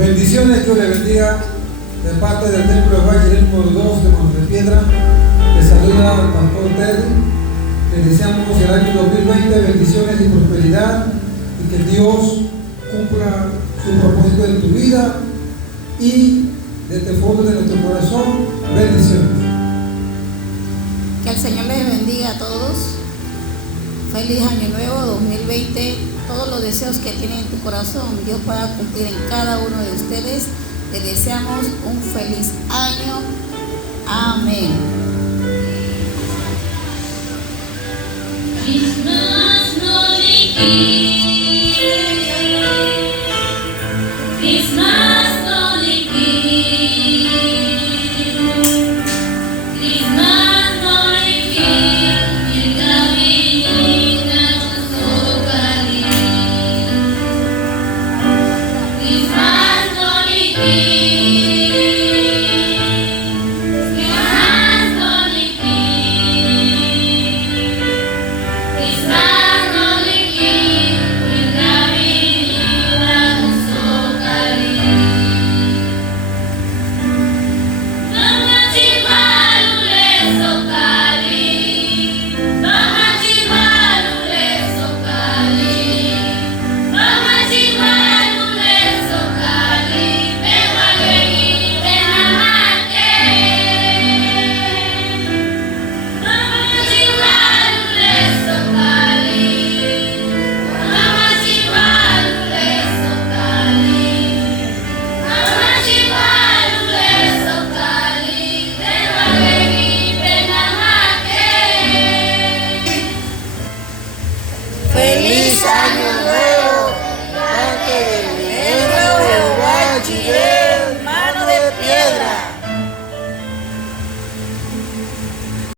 Bendiciones, Dios le bendiga de parte del Templo de Valle número 2 de Manos de Piedra. Les saluda el pastor Terry. Les deseamos el año 2020 bendiciones y prosperidad y que Dios cumpla su propósito en tu vida y desde el fondo de nuestro corazón, bendiciones. Que el Señor les bendiga a todos. Feliz año nuevo 2020. Todos los deseos que tienen en tu corazón, Dios pueda cumplir en cada uno de ustedes. Les deseamos un feliz año. Amén. Christmas, Holy King.